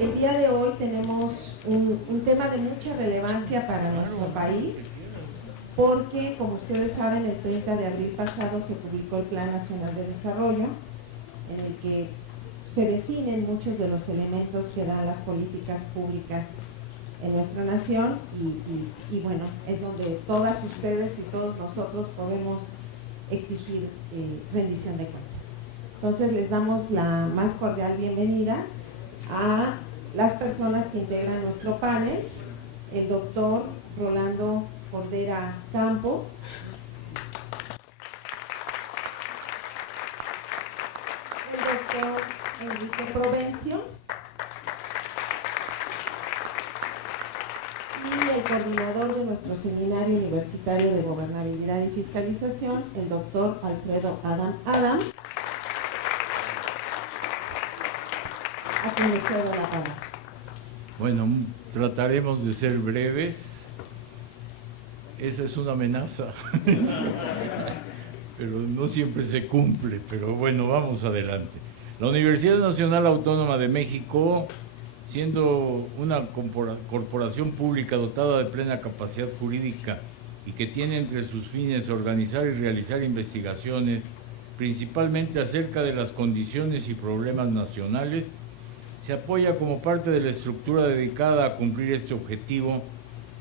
El día de hoy tenemos un tema de mucha relevancia para nuestro país, porque, como ustedes saben, el 30 de abril pasado se publicó el Plan Nacional de Desarrollo, en el que se definen muchos de los elementos que dan las políticas públicas en nuestra nación y bueno, es donde todas ustedes y todos nosotros podemos exigir rendición de cuentas. Entonces les damos la más cordial bienvenida a las personas que integran nuestro panel: el doctor Rolando Cordera Campos, el doctor Enrique Provencio y el coordinador de nuestro Seminario Universitario de Gobernabilidad y Fiscalización, el doctor Alfredo Adam, a quien le cedo la palabra. Bueno, trataremos de ser breves. Esa es una amenaza, pero no siempre se cumple, pero bueno, vamos adelante. La Universidad Nacional Autónoma de México, siendo una corporación pública dotada de plena capacidad jurídica y que tiene entre sus fines organizar y realizar investigaciones, principalmente acerca de las condiciones y problemas nacionales, se apoya como parte de la estructura dedicada a cumplir este objetivo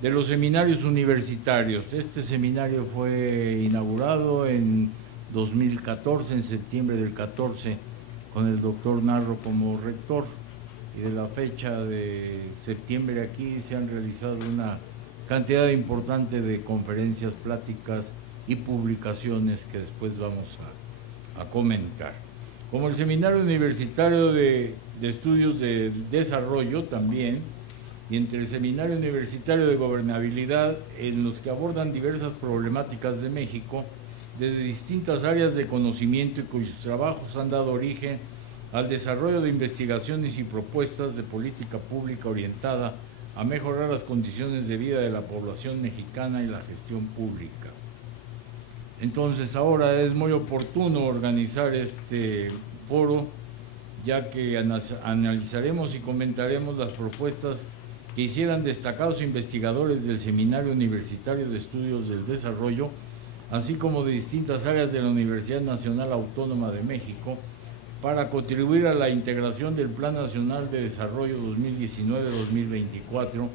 de los seminarios universitarios. Este seminario fue inaugurado en 2014, en septiembre del 14, con el doctor Narro como rector, y de la fecha de septiembre aquí se han realizado una cantidad importante de conferencias, pláticas y publicaciones que después vamos a comentar. Como el Seminario Universitario de Estudios de Desarrollo también, y entre el Seminario Universitario de Gobernabilidad, en los que abordan diversas problemáticas de México, desde distintas áreas de conocimiento y cuyos trabajos han dado origen al desarrollo de investigaciones y propuestas de política pública orientada a mejorar las condiciones de vida de la población mexicana y la gestión pública. Entonces ahora es muy oportuno organizar este foro, ya que analizaremos y comentaremos las propuestas que hicieran destacados investigadores del Seminario Universitario de Estudios del Desarrollo, así como de distintas áreas de la Universidad Nacional Autónoma de México, para contribuir a la integración del Plan Nacional de Desarrollo 2019-2024,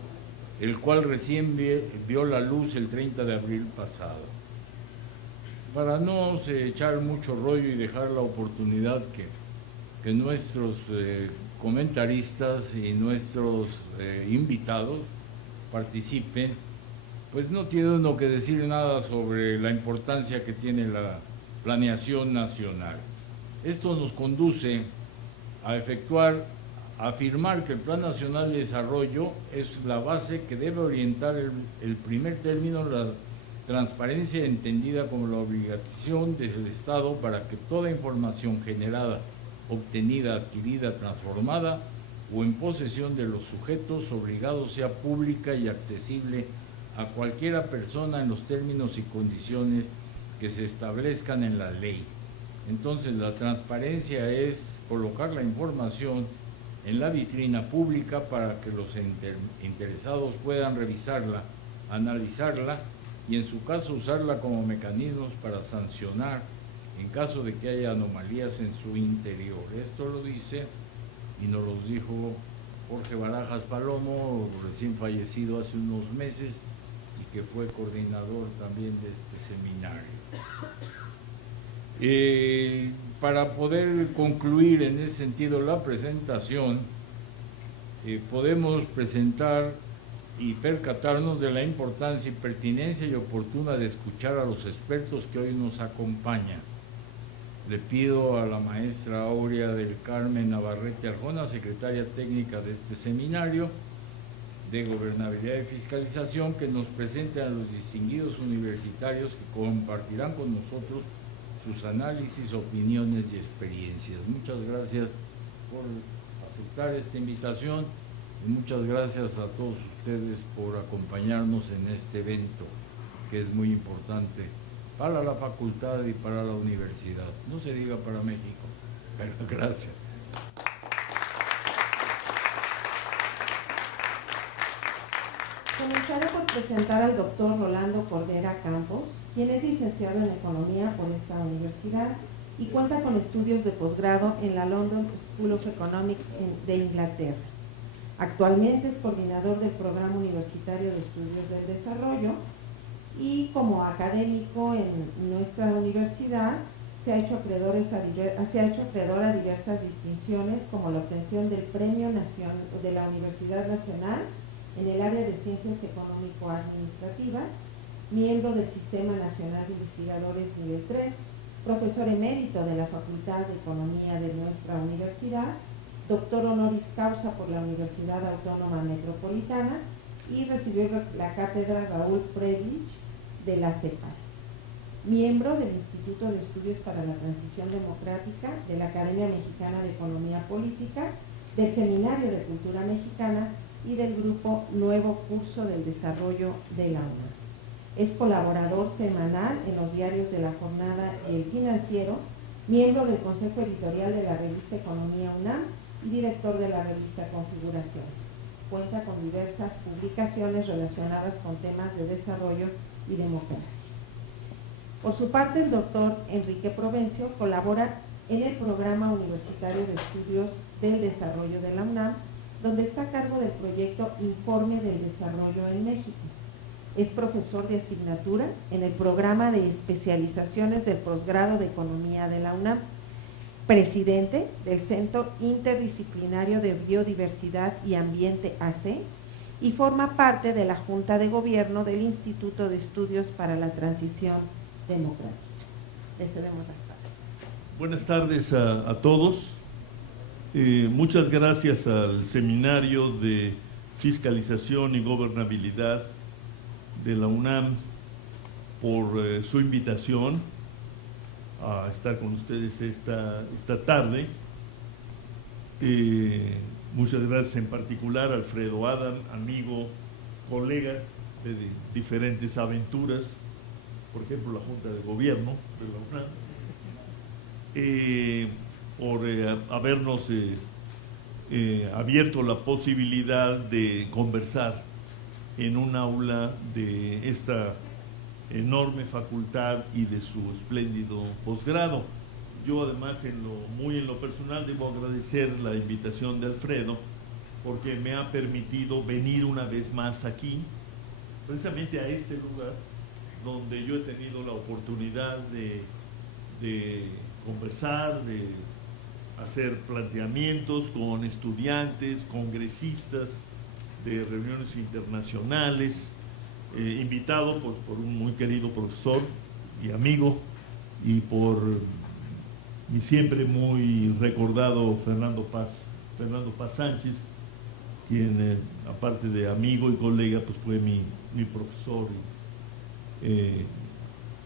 el cual recién vio la luz el 30 de abril pasado. Para no echar mucho rollo y dejar la oportunidad que nuestros comentaristas y nuestros invitados participen, pues no tiene uno que decir nada sobre la importancia que tiene la planeación nacional. Esto nos conduce a afirmar que el Plan Nacional de Desarrollo es la base que debe orientar el primer término, la transparencia entendida como la obligación del Estado para que toda información generada, obtenida, adquirida, transformada o en posesión de los sujetos obligados sea pública y accesible a cualquiera persona en los términos y condiciones que se establezcan en la ley. Entonces, la transparencia es colocar la información en la vitrina pública para que los interesados puedan revisarla, analizarla y en su caso usarla como mecanismos para sancionar en caso de que haya anomalías en su interior. Esto lo dice y nos lo dijo Jorge Barajas Palomo, recién fallecido hace unos meses y que fue coordinador también de este seminario. Para poder concluir en ese sentido la presentación, podemos presentar y percatarnos de la importancia y pertinencia y oportuna de escuchar a los expertos que hoy nos acompañan. Le pido a la maestra Aurea del Carmen Navarrete Arjona, secretaria técnica de este seminario de Gobernabilidad y Fiscalización, que nos presente a los distinguidos universitarios que compartirán con nosotros sus análisis, opiniones y experiencias. Muchas gracias por aceptar esta invitación y muchas gracias a todos ustedes por acompañarnos en este evento que es muy importante para la facultad y para la universidad. No se diga para México, pero gracias. Comenzaré por presentar al doctor Rolando Cordera Campos, quien es licenciado en Economía por esta universidad y cuenta con estudios de posgrado en la London School of Economics de Inglaterra. Actualmente es coordinador del Programa Universitario de Estudios del Desarrollo y como académico en nuestra universidad se ha hecho acreedor a diversas distinciones, como la obtención del Premio de la Universidad Nacional en el área de Ciencias Económico-Administrativas, miembro del Sistema Nacional de Investigadores Nivel 3, profesor emérito de la Facultad de Economía de nuestra universidad, doctor honoris causa por la Universidad Autónoma Metropolitana y recibió la cátedra Raúl Prebisch de la CEPAL. Miembro del Instituto de Estudios para la Transición Democrática, de la Academia Mexicana de Economía Política, del Seminario de Cultura Mexicana y del grupo Nuevo Curso del Desarrollo de la UNAM. Es colaborador semanal en los diarios de La Jornada y El Financiero, miembro del Consejo Editorial de la revista Economía UNAM y director de la revista Configuraciones. Cuenta con diversas publicaciones relacionadas con temas de desarrollo y democracia. Por su parte, el doctor Enrique Provencio colabora en el Programa Universitario de Estudios del Desarrollo de la UNAM, donde está a cargo del proyecto Informe del Desarrollo en México. Es profesor de asignatura en el Programa de Especializaciones del Posgrado de Economía de la UNAM, presidente del Centro Interdisciplinario de Biodiversidad y Ambiente AC y forma parte de la Junta de Gobierno del Instituto de Estudios para la Transición Democrática. Le cedemos las palabras. Buenas tardes a todos. Muchas gracias al Seminario de Fiscalización y Gobernabilidad de la UNAM por su invitación a estar con ustedes esta tarde. Muchas gracias en particular a Alfredo Adam, amigo, colega de diferentes aventuras, por ejemplo la Junta de Gobierno de la UNAM, por habernos abierto la posibilidad de conversar en un aula de esta enorme facultad y de su espléndido posgrado. Yo además muy en lo personal debo agradecer la invitación de Alfredo porque me ha permitido venir una vez más aquí, precisamente a este lugar donde yo he tenido la oportunidad de conversar, de hacer planteamientos con estudiantes, congresistas de reuniones internacionales, invitado por un muy querido profesor y amigo y por mi siempre muy recordado Fernando Paz Sánchez, quien aparte de amigo y colega pues fue mi profesor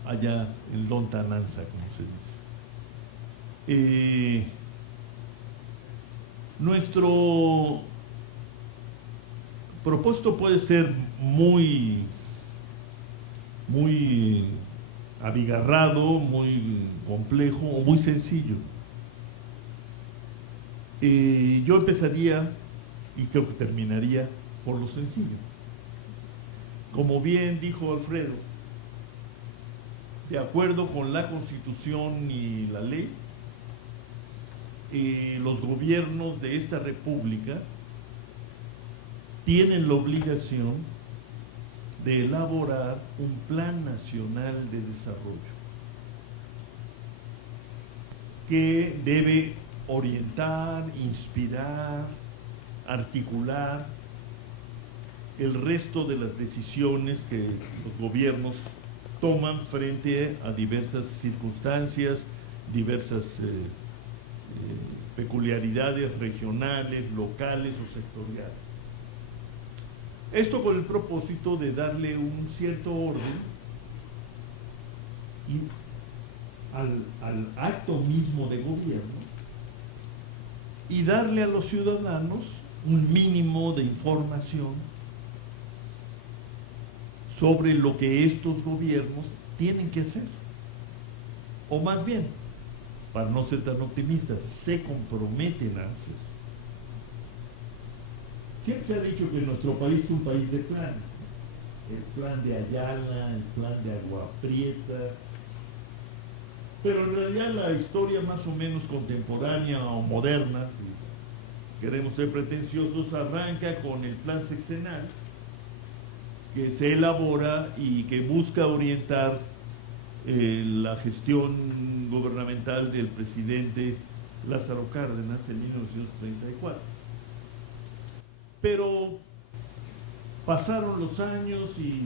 allá en lontananza, como se dice. Nuestro propósito puede ser muy abigarrado, muy complejo o muy sencillo. Yo empezaría y creo que terminaría por lo sencillo. Como bien dijo Alfredo, de acuerdo con la Constitución y la ley, los gobiernos de esta república tienen la obligación de elaborar un plan nacional de desarrollo que debe orientar, inspirar, articular el resto de las decisiones que los gobiernos toman frente a diversas circunstancias, diversas peculiaridades regionales, locales o sectoriales. Esto con el propósito de darle un cierto orden al acto mismo de gobierno y darle a los ciudadanos un mínimo de información sobre lo que estos gobiernos tienen que hacer. O más bien, para no ser tan optimistas, se comprometen a hacer. Siempre se ha dicho que nuestro país es un país de planes. el plan de Ayala, el plan de Agua Prieta, pero en realidad la historia más o menos contemporánea o moderna, si queremos ser pretenciosos, arranca con el plan sexenal que se elabora y que busca orientar la gestión gubernamental del presidente Lázaro Cárdenas en 1934. Pero pasaron los años y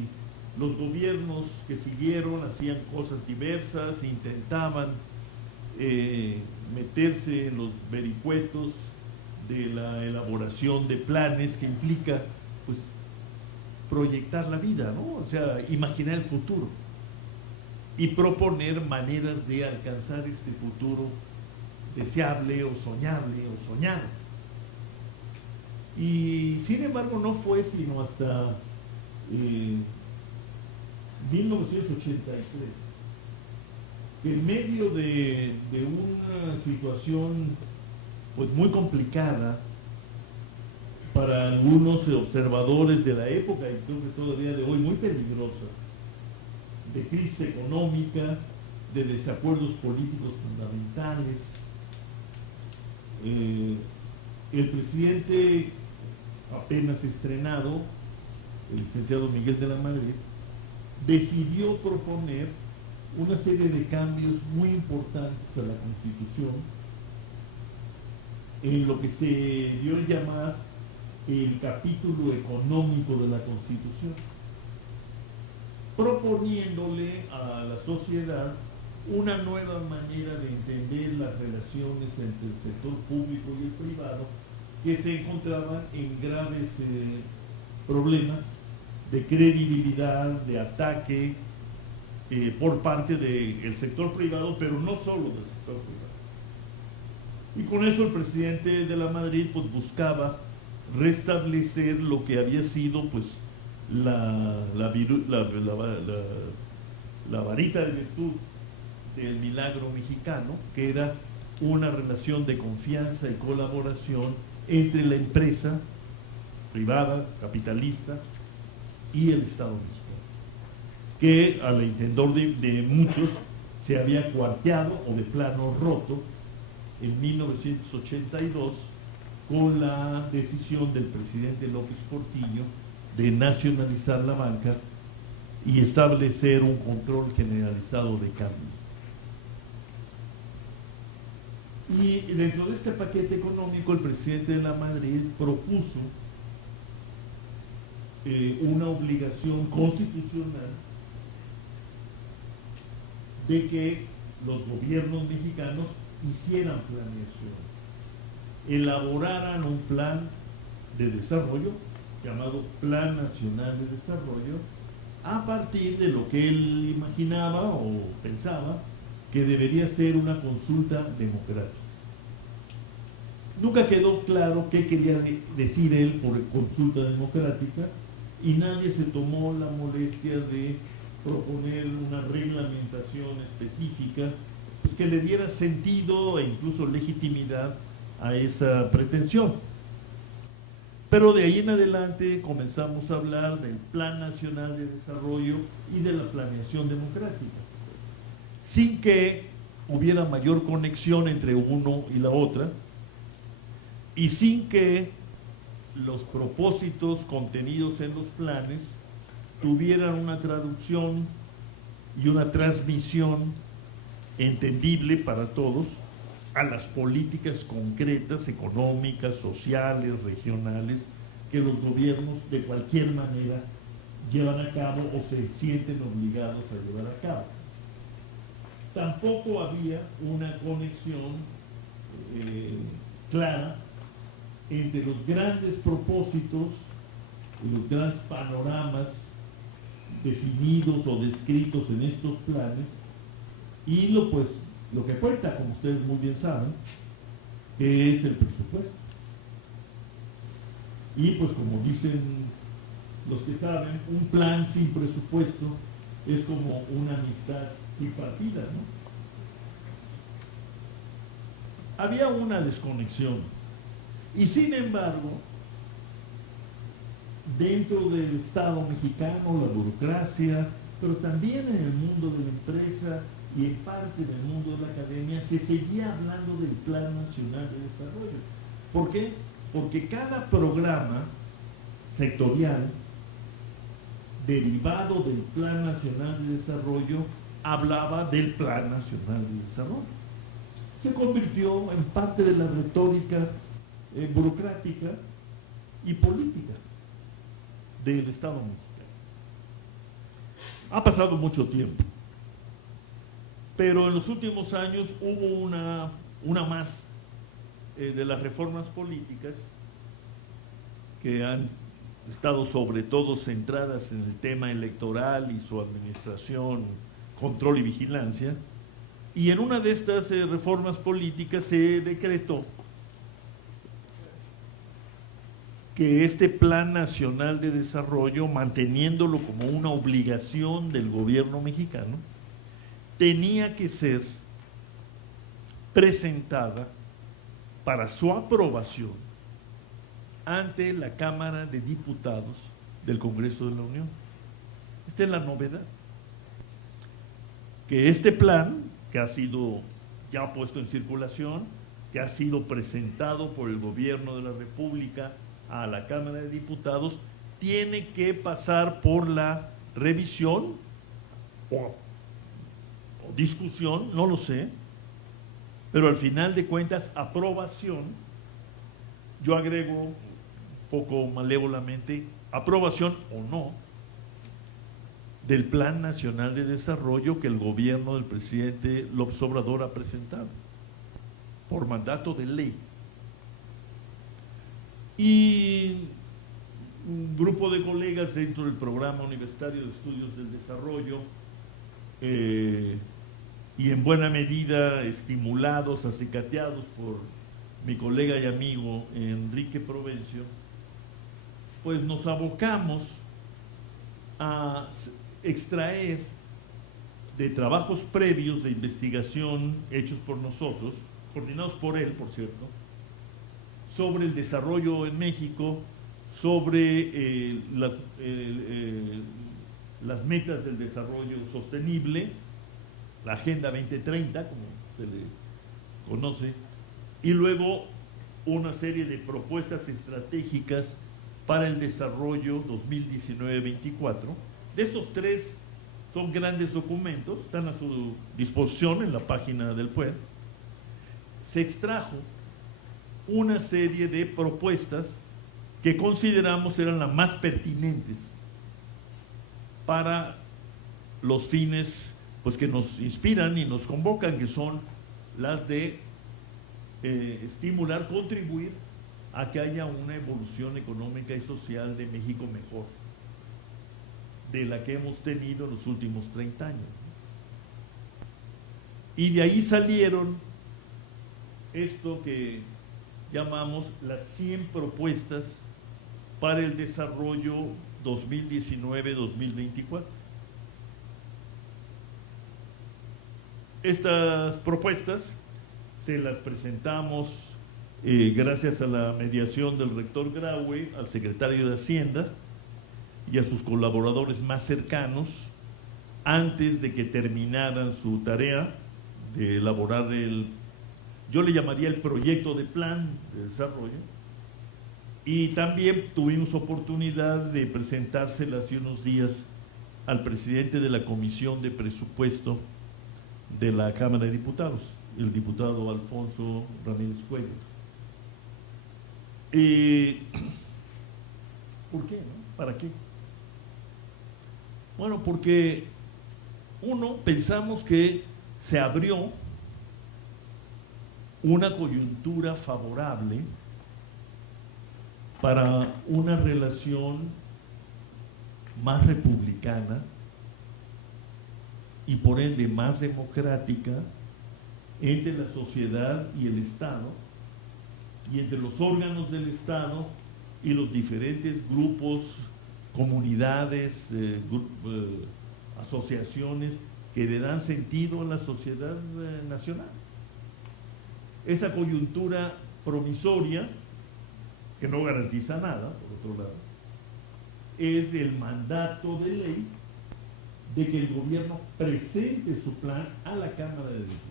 los gobiernos que siguieron hacían cosas diversas, intentaban meterse en los vericuetos de la elaboración de planes que implica, pues, proyectar la vida, ¿no? O sea, imaginar el futuro y proponer maneras de alcanzar este futuro deseable o soñable o soñado. Y sin embargo no fue sino hasta 1983 que en medio de una situación pues muy complicada para algunos observadores de la época y creo que todavía de hoy muy peligrosa, de crisis económica, de desacuerdos políticos fundamentales, el presidente apenas estrenado, el licenciado Miguel de la Madrid, decidió proponer una serie de cambios muy importantes a la Constitución en lo que se dio a llamar el capítulo económico de la Constitución, proponiéndole a la sociedad una nueva manera de entender las relaciones entre el sector público y el privado que se encontraban en graves problemas de credibilidad, de ataque por parte del sector privado, pero no solo del sector privado. Y con eso el presidente de la Madrid pues buscaba restablecer lo que había sido pues la varita de virtud del milagro mexicano, que era una relación de confianza y colaboración entre la empresa privada, capitalista, y el Estado mexicano, que al entender de muchos se había cuarteado o de plano roto en 1982 con la decisión del presidente López Portillo de nacionalizar la banca y establecer un control generalizado de cambio. Y dentro de este paquete económico el presidente de la Madrid propuso una obligación constitucional de que los gobiernos mexicanos hicieran planeación, elaboraran un plan de desarrollo llamado Plan Nacional de Desarrollo, a partir de lo que él imaginaba o pensaba que debería ser una consulta democrática. Nunca quedó claro qué quería decir él por consulta democrática y nadie se tomó la molestia de proponer una reglamentación específica pues, que le diera sentido e incluso legitimidad a esa pretensión. Pero de ahí en adelante comenzamos a hablar del Plan Nacional de Desarrollo y de la planeación democrática, sin que hubiera mayor conexión entre uno y la otra, y sin que los propósitos contenidos en los planes tuvieran una traducción y una transmisión entendible para todos a las políticas concretas, económicas, sociales, regionales, que los gobiernos de cualquier manera llevan a cabo o se sienten obligados a llevar a cabo. Tampoco había una conexión clara entre los grandes propósitos y los grandes panoramas definidos o descritos en estos planes y lo que cuenta, como ustedes muy bien saben, que es el presupuesto. Y pues como dicen los que saben, un plan sin presupuesto es como una amistad sin partida, ¿no? Había una desconexión y sin embargo dentro del Estado mexicano, la burocracia, pero también en el mundo de la empresa y en parte en el mundo de la academia, se seguía hablando del Plan Nacional de Desarrollo. ¿Por qué? Porque cada programa sectorial derivado del Plan Nacional de Desarrollo hablaba del Plan Nacional de Desarrollo. Se convirtió en parte de la retórica burocrática y política del Estado mexicano. Ha pasado mucho tiempo, pero en los últimos años hubo una más de las reformas políticas que han estado sobre todo centradas en el tema electoral y su administración, control y vigilancia, y en una de estas reformas políticas se decretó que este Plan Nacional de Desarrollo, manteniéndolo como una obligación del gobierno mexicano, tenía que ser presentada para su aprobación ante la Cámara de Diputados del Congreso de la Unión. Esta es la novedad. Que este plan, que ha sido ya puesto en circulación, que ha sido presentado por el gobierno de la República a la Cámara de Diputados, tiene que pasar por la revisión o discusión, no lo sé, pero al final de cuentas, aprobación, yo agrego un poco malévolamente, aprobación o no, del Plan Nacional de Desarrollo que el gobierno del presidente López Obrador ha presentado, por mandato de ley. Y un grupo de colegas dentro del Programa Universitario de Estudios del Desarrollo, y en buena medida estimulados, acicateados por mi colega y amigo Enrique Provencio, pues nos abocamos a extraer de trabajos previos de investigación hechos por nosotros, coordinados por él, por cierto, sobre el desarrollo en México, sobre las metas del desarrollo sostenible, la Agenda 2030, como se le conoce, y luego una serie de propuestas estratégicas para el desarrollo 2019-24. De estos tres son grandes documentos, están a su disposición en la página del PUED. Se extrajo una serie de propuestas que consideramos eran las más pertinentes para los fines pues, que nos inspiran y nos convocan, que son las de estimular, contribuir a que haya una evolución económica y social de México mejor de la que hemos tenido en los últimos 30 años. Y de ahí salieron esto que llamamos las 100 propuestas para el desarrollo 2019-2024. Estas propuestas se las presentamos gracias a la mediación del rector Graue, al secretario de Hacienda y a sus colaboradores más cercanos antes de que terminaran su tarea de elaborar yo le llamaría el proyecto de plan de desarrollo, y también tuvimos oportunidad de presentársela hace unos días al presidente de la Comisión de Presupuesto de la Cámara de Diputados, el diputado Alfonso Ramírez Cuello. ¿Por qué? ¿No? ¿Para qué? Bueno, porque pensamos que se abrió una coyuntura favorable para una relación más republicana y por ende más democrática entre la sociedad y el Estado, y entre los órganos del Estado y los diferentes grupos, comunidades, asociaciones que le dan sentido a la sociedad nacional. Esa coyuntura provisoria, que no garantiza nada, por otro lado, es el mandato de ley de que el gobierno presente su plan a la Cámara de Diputados.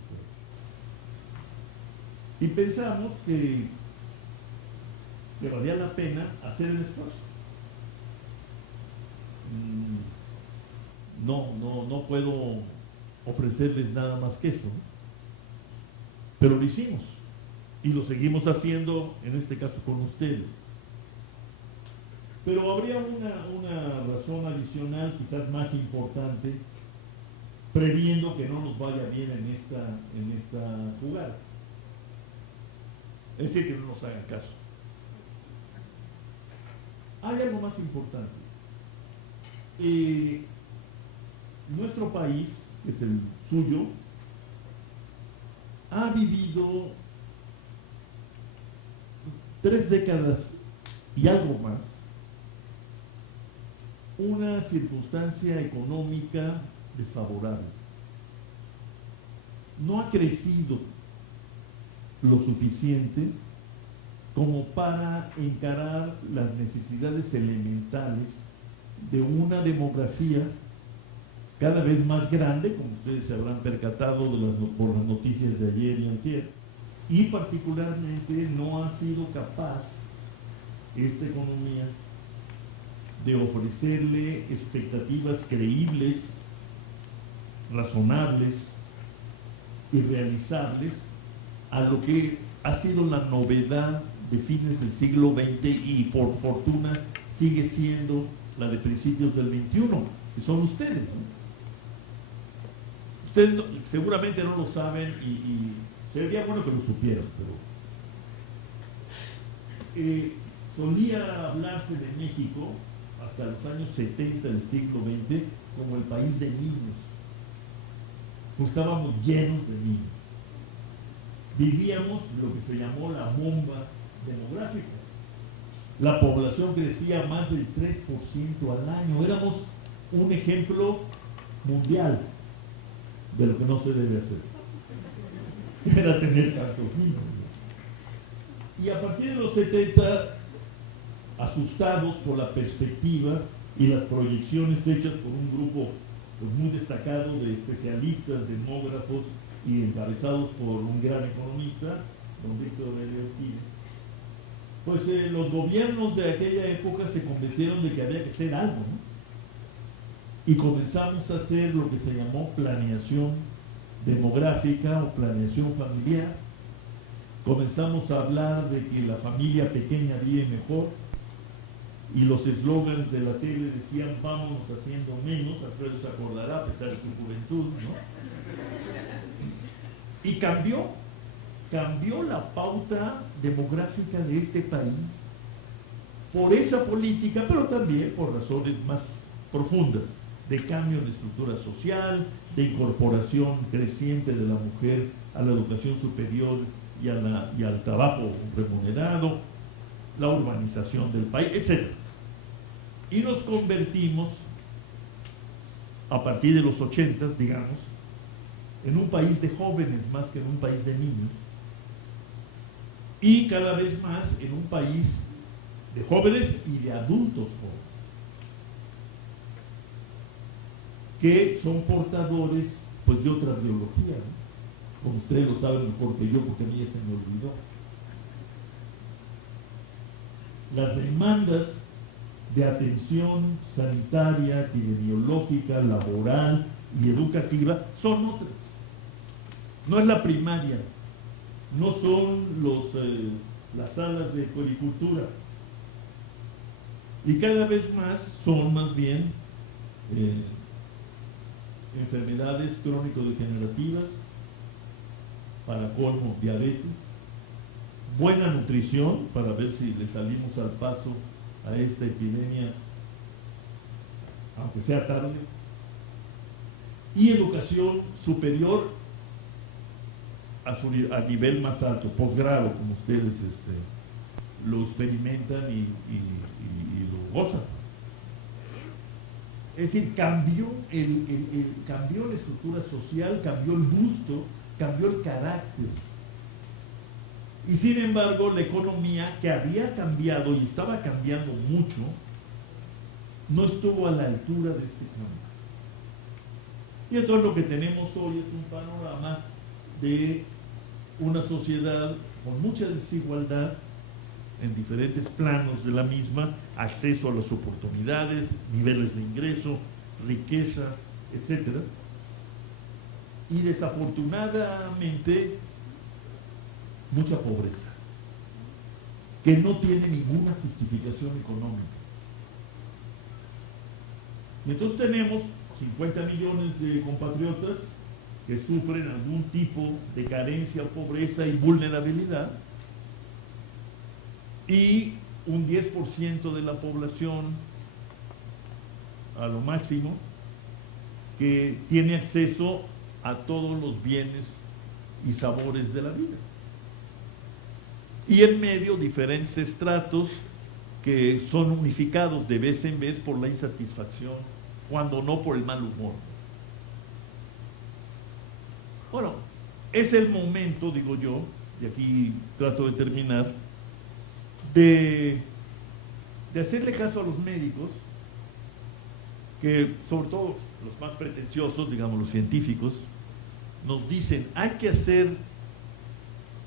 Y pensamos que valía la pena hacer el esfuerzo. No puedo ofrecerles nada más que eso, ¿no? Pero lo hicimos y lo seguimos haciendo, en este caso con ustedes. Pero habría una razón adicional, quizás más importante, previendo que no nos vaya bien en esta jugada. Es decir, que no nos hagan caso. Hay algo más importante. Nuestro país, que es el suyo, ha vivido 3 décadas y algo más una circunstancia económica desfavorable. No ha crecido lo suficiente como para encarar las necesidades elementales de una demografía cada vez más grande, como ustedes se habrán percatado por las noticias de ayer y antier, y particularmente no ha sido capaz esta economía de ofrecerle expectativas creíbles, razonables y realizables a lo que ha sido la novedad de fines del siglo XX y por fortuna sigue siendo la de principios del XXI, que son ustedes, ¿no? Ustedes seguramente no lo saben y sería bueno que lo supieran, pero solía hablarse de México hasta los años 70 del siglo XX como el país de niños. Pues estábamos llenos de niños. Vivíamos lo que se llamó la bomba demográfica. La población crecía más del 3% al año. Éramos un ejemplo mundial de lo que no se debe hacer. Era tener tantos niños. Y a partir de los 70, asustados por la perspectiva y las proyecciones hechas por un grupo pues, muy destacado de especialistas, demógrafos y encabezados por un gran economista, don Víctor L. Ortiz, pues los gobiernos de aquella época se convencieron de que había que hacer algo, ¿no? Y comenzamos a hacer lo que se llamó planeación demográfica o planeación familiar. Comenzamos a hablar de que la familia pequeña vive mejor y los eslóganes de la tele decían vámonos haciendo menos. Alfredo se acordará a pesar de su juventud, ¿no? Y cambió la pauta demográfica de este país por esa política, pero también por razones más profundas de cambio en la estructura social, de incorporación creciente de la mujer a la educación superior y al trabajo remunerado, la urbanización del país, etc. Y nos convertimos, a partir de los 80s, digamos, en un país de jóvenes más que en un país de niños, y cada vez más en un país de jóvenes y de adultos jóvenes, que son portadores pues de otra biología, ¿no? Como ustedes lo saben mejor que yo, porque a mí ya se me olvidó. Las demandas de atención sanitaria, epidemiológica, laboral y educativa son otras. No es la primaria, no son las salas de puericultura. Y cada vez más son más bien enfermedades crónico-degenerativas, para colmo diabetes, buena nutrición para ver si le salimos al paso a esta epidemia, aunque sea tarde, y educación superior a nivel más alto, posgrado, como ustedes lo experimentan y lo gozan. Es decir, cambió la estructura social, cambió el gusto, cambió el carácter. Y sin embargo, la economía, que había cambiado y estaba cambiando mucho, no estuvo a la altura de este cambio. Y entonces lo que tenemos hoy es un panorama de una sociedad con mucha desigualdad en diferentes planos de la misma, acceso a las oportunidades, niveles de ingreso, riqueza, etc. Y desafortunadamente mucha pobreza, que no tiene ninguna justificación económica. Y entonces tenemos 50 millones de compatriotas que sufren algún tipo de carencia, pobreza y vulnerabilidad, y un 10% de la población, a lo máximo, que tiene acceso a todos los bienes y sabores de la vida. Y en medio diferentes estratos que son unificados de vez en vez por la insatisfacción, cuando no por el mal humor. Bueno, es el momento, digo yo, y aquí trato de terminar, de hacerle caso a los médicos, que sobre todo los más pretenciosos, digamos los científicos, nos dicen, hay que hacer,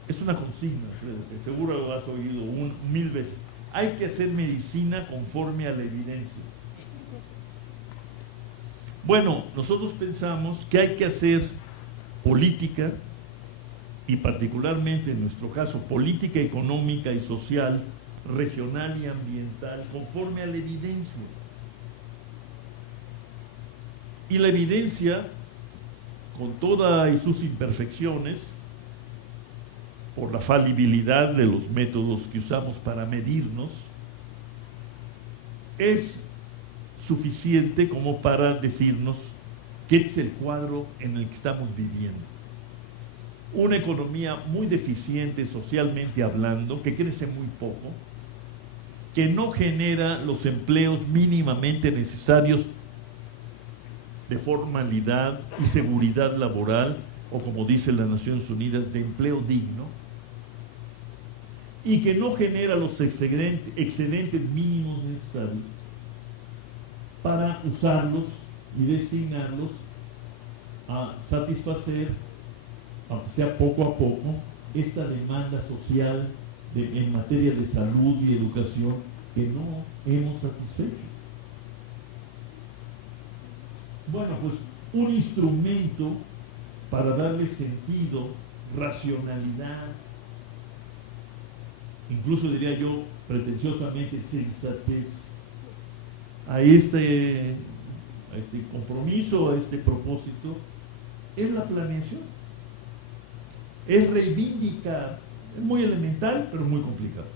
es una consigna, que seguro lo has oído 1000 veces, hay que hacer medicina conforme a la evidencia. Bueno, nosotros pensamos que hay que hacer política, y particularmente en nuestro caso, política económica y social, regional y ambiental, conforme a la evidencia. Y la evidencia, con todas sus imperfecciones, por la falibilidad de los métodos que usamos para medirnos, es suficiente como para decirnos que es el cuadro en el que estamos viviendo. Una economía muy deficiente socialmente hablando, que crece muy poco, que no genera los empleos mínimamente necesarios de formalidad y seguridad laboral, o como dice las Naciones Unidas, de empleo digno, y que no genera los excedentes mínimos necesarios para usarlos y destinarlos a satisfacer, aunque sea poco a poco, esta demanda social en materia de salud y educación que no hemos satisfecho. Bueno, pues un instrumento para darle sentido, racionalidad, incluso diría yo pretenciosamente sensatez a este compromiso, a este propósito, es la planeación. Es reivindicar, es muy elemental, pero muy complicado.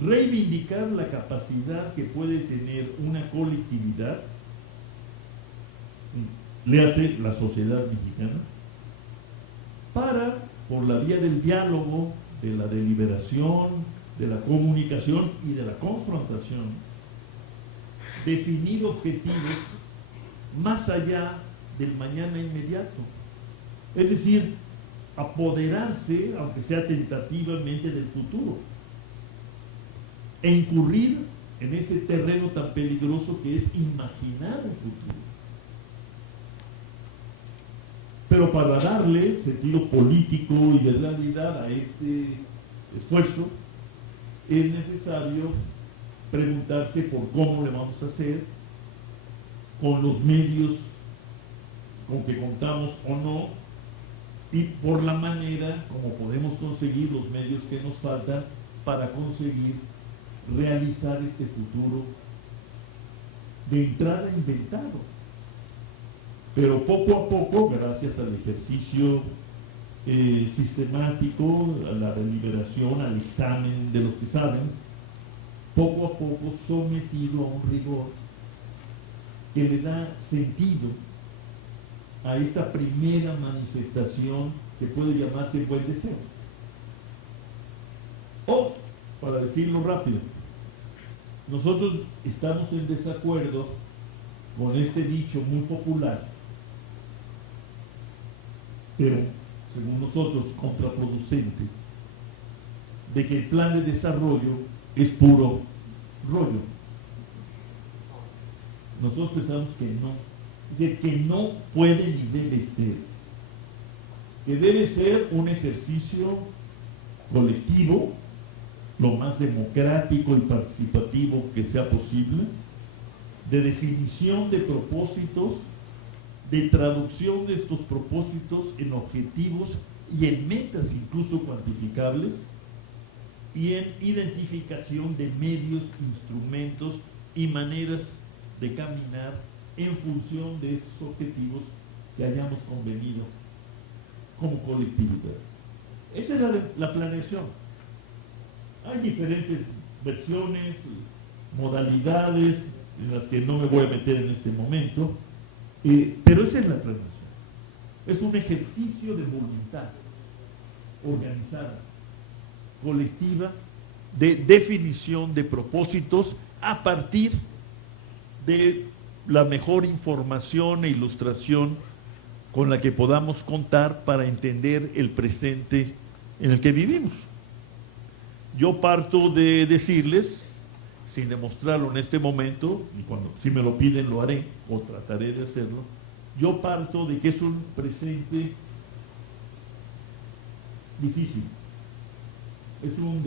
Reivindicar la capacidad que puede tener una colectividad, le hace la sociedad mexicana, para, por la vía del diálogo, de la deliberación, de la comunicación y de la confrontación, definir objetivos más allá del mañana inmediato. Es decir, apoderarse, aunque sea tentativamente, del futuro e incurrir en ese terreno tan peligroso que es imaginar un futuro. Pero para darle sentido político y de realidad a este esfuerzo, es necesario preguntarse por cómo le vamos a hacer, con los medios con que contamos o no, y por la manera como podemos conseguir los medios que nos faltan para conseguir realizar este futuro de entrada inventado. Pero poco a poco, gracias al ejercicio sistemático, a la deliberación, al examen de los que saben, poco a poco sometido a un rigor que le da sentido a esta primera manifestación que puede llamarse buen deseo. O, para decirlo rápido, nosotros estamos en desacuerdo con este dicho muy popular, pero según nosotros contraproducente, de que el plan de desarrollo es puro rollo. Nosotros pensamos que no. Es decir, que no puede ni debe ser. Que debe ser un ejercicio colectivo, lo más democrático y participativo que sea posible, de definición de propósitos, de traducción de estos propósitos en objetivos y en metas incluso cuantificables, y en identificación de medios, instrumentos y maneras de caminar en función de estos objetivos que hayamos convenido como colectividad. Esa es la planeación. Hay diferentes versiones, modalidades en las que no me voy a meter en este momento, pero esa es la planeación. Es un ejercicio de voluntad organizada, colectiva, de definición de propósitos a partir de la mejor información e ilustración con la que podamos contar para entender el presente en el que vivimos. Yo parto de decirles, sin demostrarlo en este momento, y cuando si me lo piden lo haré, o trataré de hacerlo, yo parto de que es un presente difícil, es un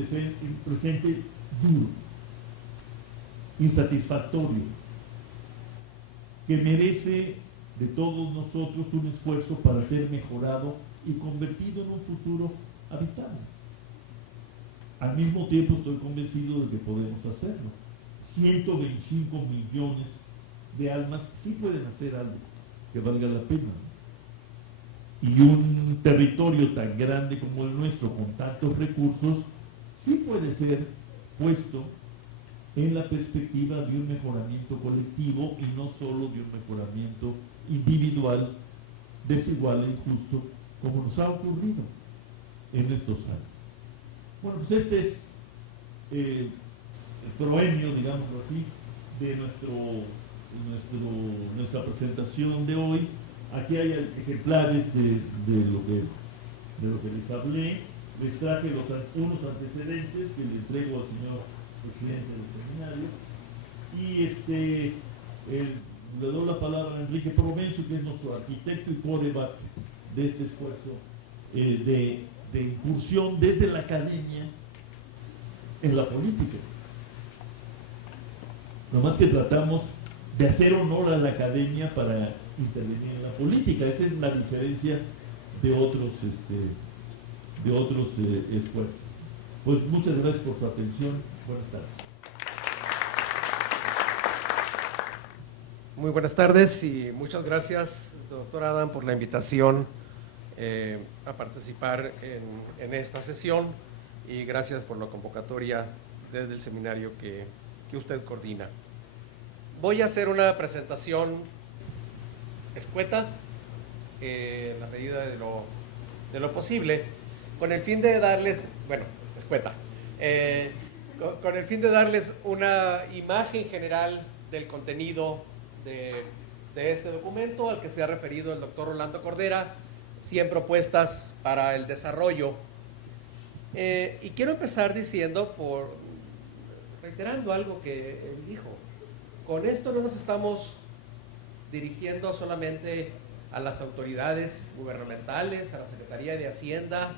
presente duro, insatisfactorio, que merece de todos nosotros un esfuerzo para ser mejorado y convertido en un futuro habitable. Al mismo tiempo estoy convencido de que podemos hacerlo. 125 millones de almas sí pueden hacer algo que valga la pena. Y un territorio tan grande como el nuestro, con tantos recursos, sí puede ser puesto en la perspectiva de un mejoramiento colectivo y no solo de un mejoramiento individual, desigual e injusto, como nos ha ocurrido en estos años. Bueno, pues este es el proemio, digámoslo así, de nuestra presentación de hoy. Aquí hay ejemplares de lo que les hablé. Les traje unos antecedentes que le entrego al señor presidente del seminario. Y le doy la palabra a Enrique Provencio, que es nuestro arquitecto y coreback de este esfuerzo de incursión desde la academia en la política. Nomás que tratamos de hacer honor a la academia para intervenir en la política. Esa es la diferencia de otros esfuerzos. Pues muchas gracias por su atención. Buenas tardes. Muy buenas tardes y muchas gracias, doctor Adam, por la invitación a participar en esta sesión, y gracias por la convocatoria desde el seminario que usted coordina. Voy a hacer una presentación escueta, en la medida de lo posible, con el fin de darles, escueta, con el fin de darles una imagen general del contenido de este documento al que se ha referido el doctor Rolando Cordera, 100 propuestas para el desarrollo. Y quiero empezar reiterando algo que él dijo. Con esto no nos estamos dirigiendo solamente a las autoridades gubernamentales, a la Secretaría de Hacienda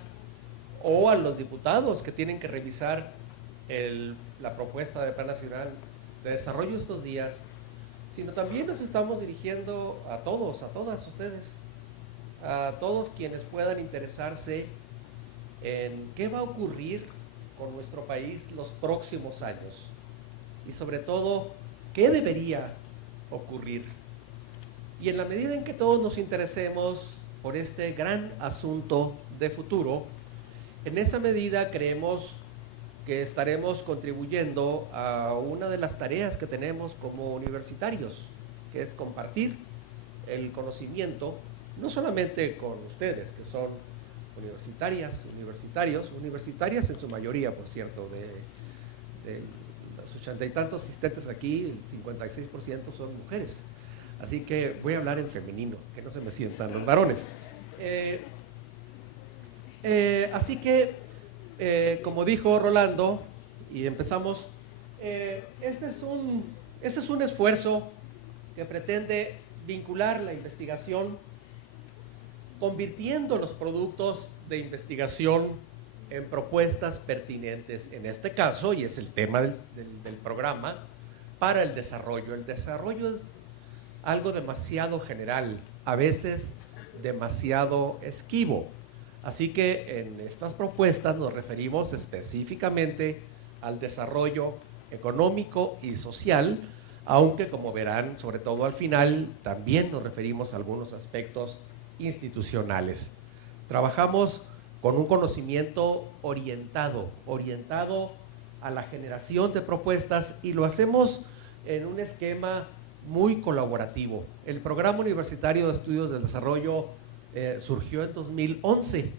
o a los diputados que tienen que revisar la propuesta de Plan Nacional de Desarrollo estos días, sino también nos estamos dirigiendo a todos, a todas ustedes, a todos quienes puedan interesarse en qué va a ocurrir con nuestro país los próximos años y sobre todo qué debería ocurrir. Y en la medida en que todos nos interesemos por este gran asunto de futuro, en esa medida creemos que estaremos contribuyendo a una de las tareas que tenemos como universitarios, que es compartir el conocimiento, no solamente con ustedes, que son universitarias en su mayoría, por cierto, de los 80 y tantos asistentes aquí, el 56% son mujeres. Así que voy a hablar en femenino, que no se me sientan los varones. Así que, como dijo Rolando, y empezamos, este es un esfuerzo que pretende vincular la investigación, convirtiendo los productos de investigación en propuestas pertinentes, en este caso, y es el tema del programa, para el desarrollo. El desarrollo es algo demasiado general, a veces demasiado esquivo. Así que en estas propuestas nos referimos específicamente al desarrollo económico y social, aunque como verán, sobre todo al final, también nos referimos a algunos aspectos institucionales. Trabajamos con un conocimiento orientado a la generación de propuestas y lo hacemos en un esquema muy colaborativo. El Programa Universitario de Estudios del Desarrollo surgió en 2011,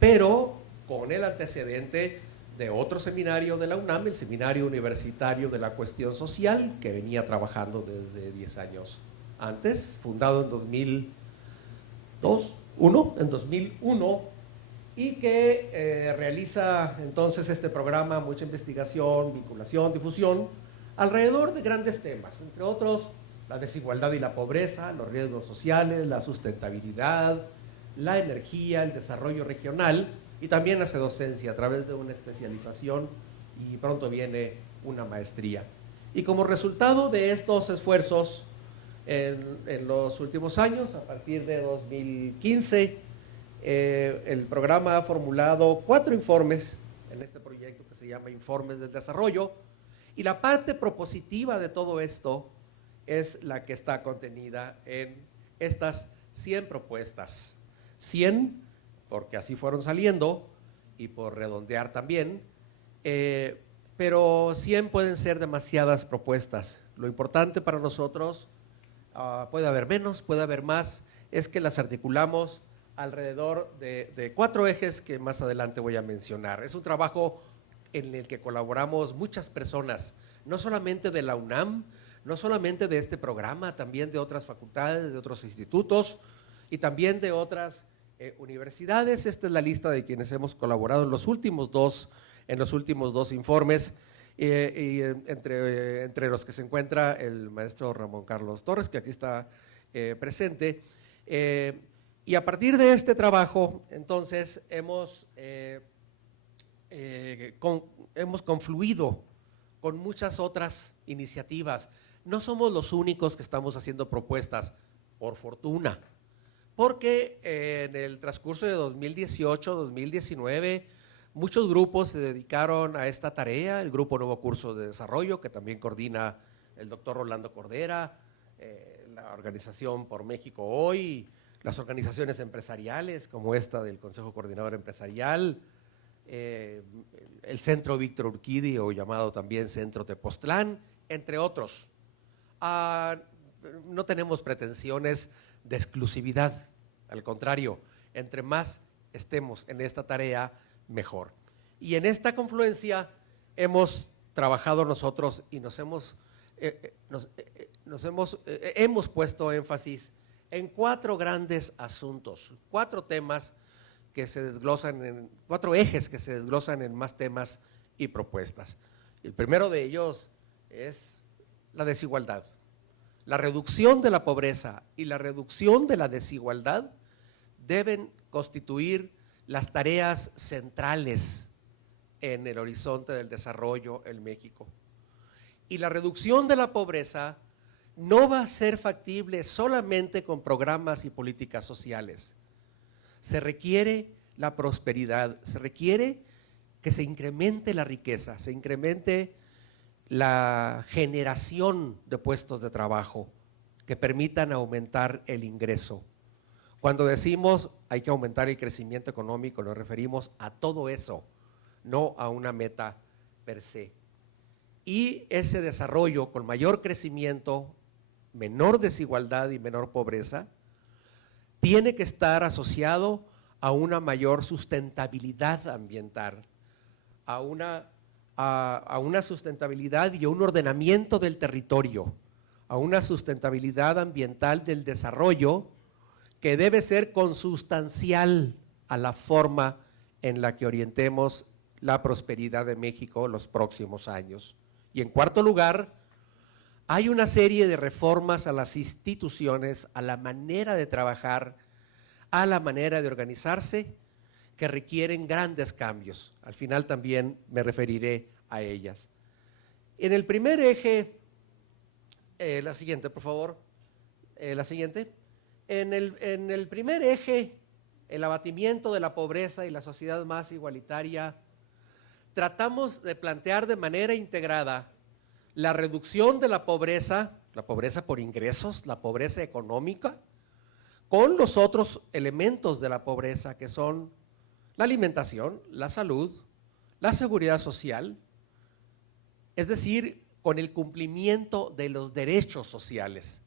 pero con el antecedente de otro seminario de la UNAM, el Seminario Universitario de la Cuestión Social, que venía trabajando desde 10 años antes, fundado en 2001, y que realiza entonces este programa, mucha investigación, vinculación, difusión, alrededor de grandes temas, entre otros la desigualdad y la pobreza, los riesgos sociales, la sustentabilidad, la energía, el desarrollo regional, y también hace docencia a través de una especialización y pronto viene una maestría. Y como resultado de estos esfuerzos en los últimos años, a partir de 2015, el programa ha formulado 4 informes en este proyecto que se llama Informes del Desarrollo, y la parte propositiva de todo esto es la que está contenida en estas 100 propuestas. 100, porque así fueron saliendo, y por redondear también, pero 100 pueden ser demasiadas propuestas. Lo importante para nosotros, puede haber menos, puede haber más, es que las articulamos alrededor de 4 ejes que más adelante voy a mencionar. Es un trabajo en el que colaboramos muchas personas, no solamente de la UNAM, no solamente de este programa, también de otras facultades, de otros institutos y también de otras universidades. Esta es la lista de quienes hemos colaborado en los últimos dos informes, y entre los que se encuentra el maestro Ramón Carlos Torres, que aquí está presente. Y a partir de este trabajo, entonces, hemos confluido con muchas otras iniciativas. No somos los únicos que estamos haciendo propuestas, por fortuna, porque en el transcurso de 2018, 2019, muchos grupos se dedicaron a esta tarea. El Grupo Nuevo Curso de Desarrollo, que también coordina el doctor Rolando Cordera, la Organización por México Hoy, las organizaciones empresariales como esta del Consejo Coordinador Empresarial, el Centro Víctor Urquidi, o llamado también Centro Tepoztlán, entre otros. No tenemos pretensiones de exclusividad, al contrario, entre más estemos en esta tarea, mejor. Y en esta confluencia hemos trabajado nosotros y hemos puesto énfasis en 4 grandes asuntos, 4 temas que se desglosan 4 ejes que se desglosan en más temas y propuestas. El primero de ellos es la desigualdad. La reducción de la pobreza y la reducción de la desigualdad deben constituir las tareas centrales en el horizonte del desarrollo en México. Y la reducción de la pobreza no va a ser factible solamente con programas y políticas sociales. Se requiere la prosperidad, se requiere que se incremente la riqueza, se incremente la generación de puestos de trabajo que permitan aumentar el ingreso. Cuando decimos hay que aumentar el crecimiento económico, nos referimos a todo eso, no a una meta per se. Y ese desarrollo con mayor crecimiento, menor desigualdad y menor pobreza, tiene que estar asociado a una mayor sustentabilidad ambiental, a una sustentabilidad y a un ordenamiento del territorio, a una sustentabilidad ambiental del desarrollo que debe ser consustancial a la forma en la que orientemos la prosperidad de México los próximos años. Y en cuarto lugar, Hay una serie de reformas a las instituciones, a la manera de trabajar, a la manera de organizarse, que requieren grandes cambios. Al final también me referiré a ellas. En el primer eje, la siguiente, por favor, la siguiente. En el primer eje, el abatimiento de la pobreza y la sociedad más igualitaria, tratamos de plantear de manera integrada la reducción de la pobreza por ingresos, la pobreza económica, con los otros elementos de la pobreza que son la alimentación, la salud, la seguridad social, es decir, con el cumplimiento de los derechos sociales.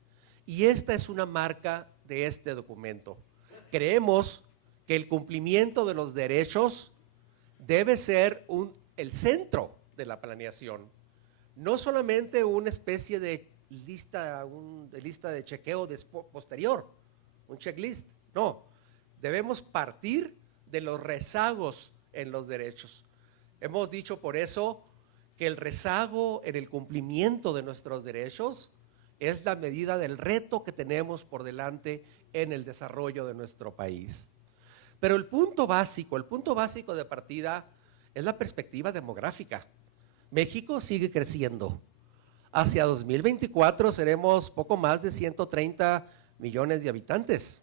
Y esta es una marca de este documento. Creemos que el cumplimiento de los derechos debe ser el centro de la planeación, no solamente una especie de lista de chequeo posterior, un checklist, no, debemos partir de los rezagos en los derechos. Hemos dicho por eso que el rezago en el cumplimiento de nuestros derechos es la medida del reto que tenemos por delante en el desarrollo de nuestro país. Pero el punto básico de partida es la perspectiva demográfica. México sigue creciendo. Hacia 2024 seremos poco más de 130 millones de habitantes.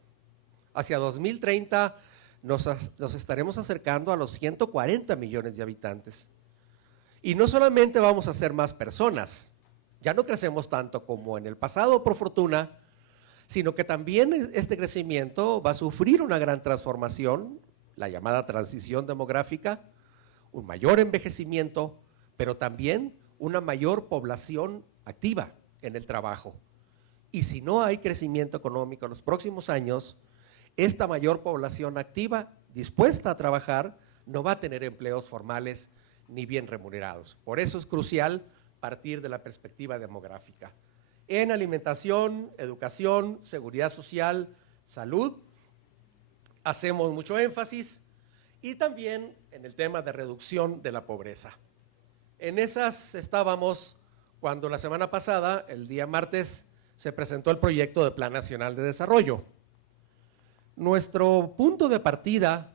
Hacia 2030 nos estaremos acercando a los 140 millones de habitantes. Y no solamente vamos a ser más personas, ya no crecemos tanto como en el pasado, por fortuna, sino que también este crecimiento va a sufrir una gran transformación, la llamada transición demográfica, un mayor envejecimiento, pero también una mayor población activa en el trabajo. Y si no hay crecimiento económico en los próximos años, esta mayor población activa, dispuesta a trabajar, no va a tener empleos formales ni bien remunerados. Por eso es crucial partir de la perspectiva demográfica. En alimentación, educación, seguridad social, salud, hacemos mucho énfasis y también en el tema de reducción de la pobreza. En esas estábamos cuando la semana pasada, el día martes, se presentó el proyecto de Plan Nacional de Desarrollo. Nuestro punto de partida,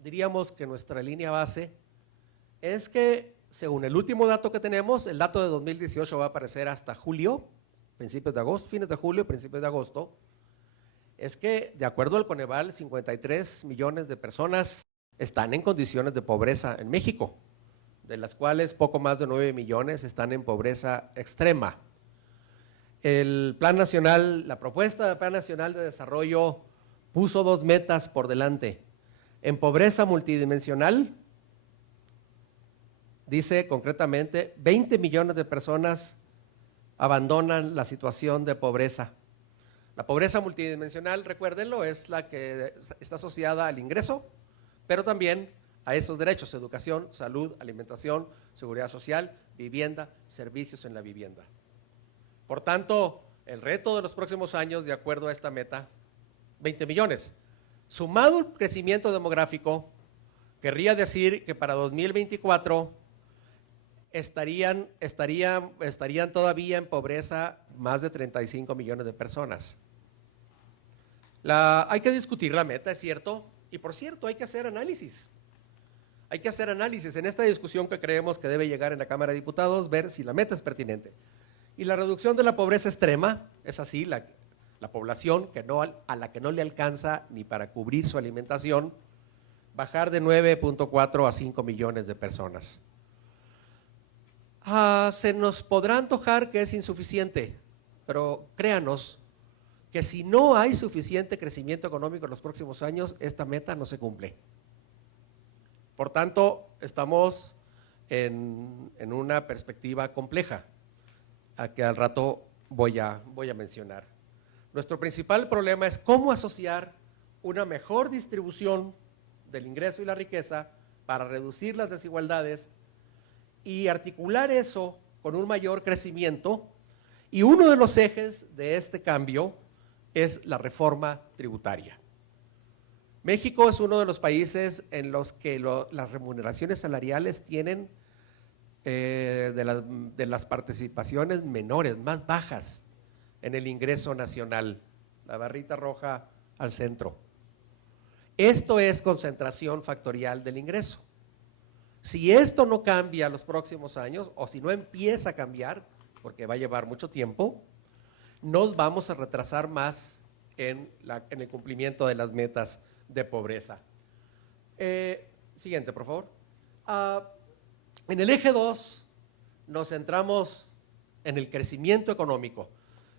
diríamos que nuestra línea base, es que según el último dato que tenemos, el dato de 2018 va a aparecer hasta julio, principios de agosto, fines de julio, principios de agosto, es que de acuerdo al Coneval, 53 millones de personas están en condiciones de pobreza en México, de las cuales poco más de 9 millones están en pobreza extrema. El Plan Nacional, la propuesta del Plan Nacional de Desarrollo puso dos metas por delante. En pobreza multidimensional, dice concretamente, 20 millones de personas abandonan la situación de pobreza. La pobreza multidimensional, recuérdenlo, es la que está asociada al ingreso, pero también a esos derechos: educación, salud, alimentación, seguridad social, vivienda, servicios en la vivienda. Por tanto, el reto de los próximos años, de acuerdo a esta meta, 20 millones. Sumado el crecimiento demográfico, querría decir que para 2024 estarían todavía en pobreza más de 35 millones de personas. Hay que discutir la meta, es cierto, y por cierto, hay que hacer análisis. Hay que hacer análisis en esta discusión que creemos que debe llegar en la Cámara de Diputados, ver si la meta es pertinente. Y la reducción de la pobreza extrema, es así, la población a la que no le alcanza ni para cubrir su alimentación, bajar de 9.4 a 5 millones de personas. Se nos podrá antojar que es insuficiente, pero créanos que si no hay suficiente crecimiento económico en los próximos años, esta meta no se cumple. Por tanto, estamos en una perspectiva compleja, a que al rato voy a mencionar. Nuestro principal problema es cómo asociar una mejor distribución del ingreso y la riqueza para reducir las desigualdades y articular eso con un mayor crecimiento. Y uno de los ejes de este cambio es la reforma tributaria. México es uno de los países en los que las remuneraciones salariales tienen de las participaciones menores, más bajas en el ingreso nacional, la barrita roja al centro. Esto es concentración factorial del ingreso. Si esto no cambia los próximos años, o si no empieza a cambiar, porque va a llevar mucho tiempo, nos vamos a retrasar más en el cumplimiento de las metas de pobreza. Siguiente, por favor. En el eje 2 nos centramos en el crecimiento económico,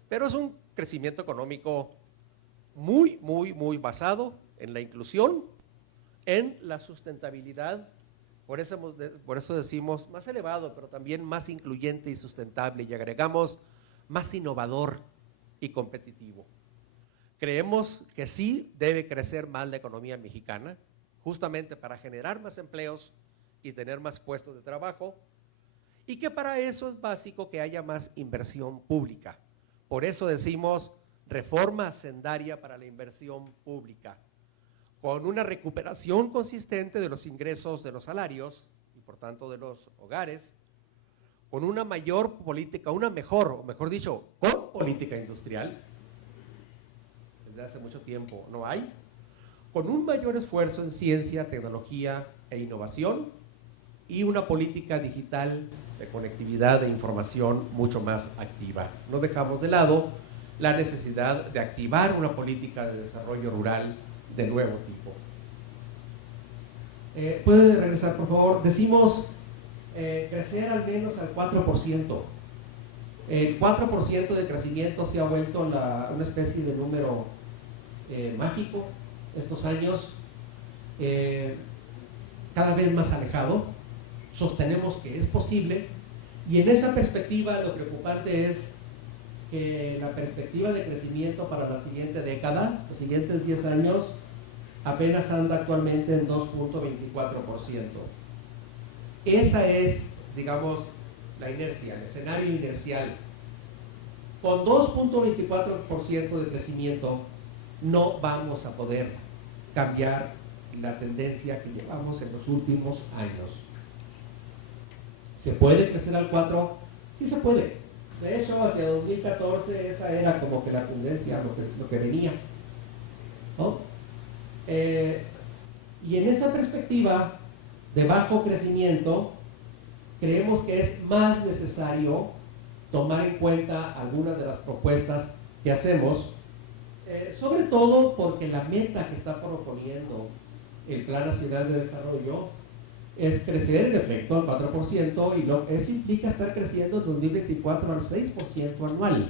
pero es un crecimiento económico muy basado en la inclusión, en la sustentabilidad. Por eso decimos más elevado, pero también más incluyente y sustentable, y agregamos más innovador y competitivo. Creemos que sí debe crecer más la economía mexicana, justamente para generar más empleos y tener más puestos de trabajo, y que para eso es básico que haya más inversión pública. Por eso decimos reforma hacendaria para la inversión pública, con una recuperación consistente de los ingresos de los salarios y por tanto de los hogares, con una mayor política, una mejor, o mejor dicho, con política industrial, desde hace mucho tiempo no hay, con un mayor esfuerzo en ciencia, tecnología e innovación, y una política digital de conectividad e información mucho más activa. No dejamos de lado la necesidad de activar una política de desarrollo rural de nuevo tipo. ¿Puede regresar, por favor? Decimos crecer al menos al 4%. El 4% de crecimiento se ha vuelto una especie de número mágico estos años, cada vez más alejado. Sostenemos que es posible, y en esa perspectiva lo preocupante es que la perspectiva de crecimiento para la siguiente década, los siguientes 10 años, apenas anda actualmente en 2.24%. Esa es, digamos, la inercia, el escenario inercial. Con 2.24% de crecimiento no vamos a poder cambiar la tendencia que llevamos en los últimos años. ¿Se puede crecer al 4? Sí se puede. De hecho, hacia 2014 esa era como que la tendencia, lo que venía, ¿no? Y en esa perspectiva de bajo crecimiento, creemos que es más necesario tomar en cuenta algunas de las propuestas que hacemos, sobre todo porque la meta que está proponiendo el Plan Nacional de Desarrollo es crecer en efecto al 4%, y eso implica estar creciendo en 2024 al 6% anual.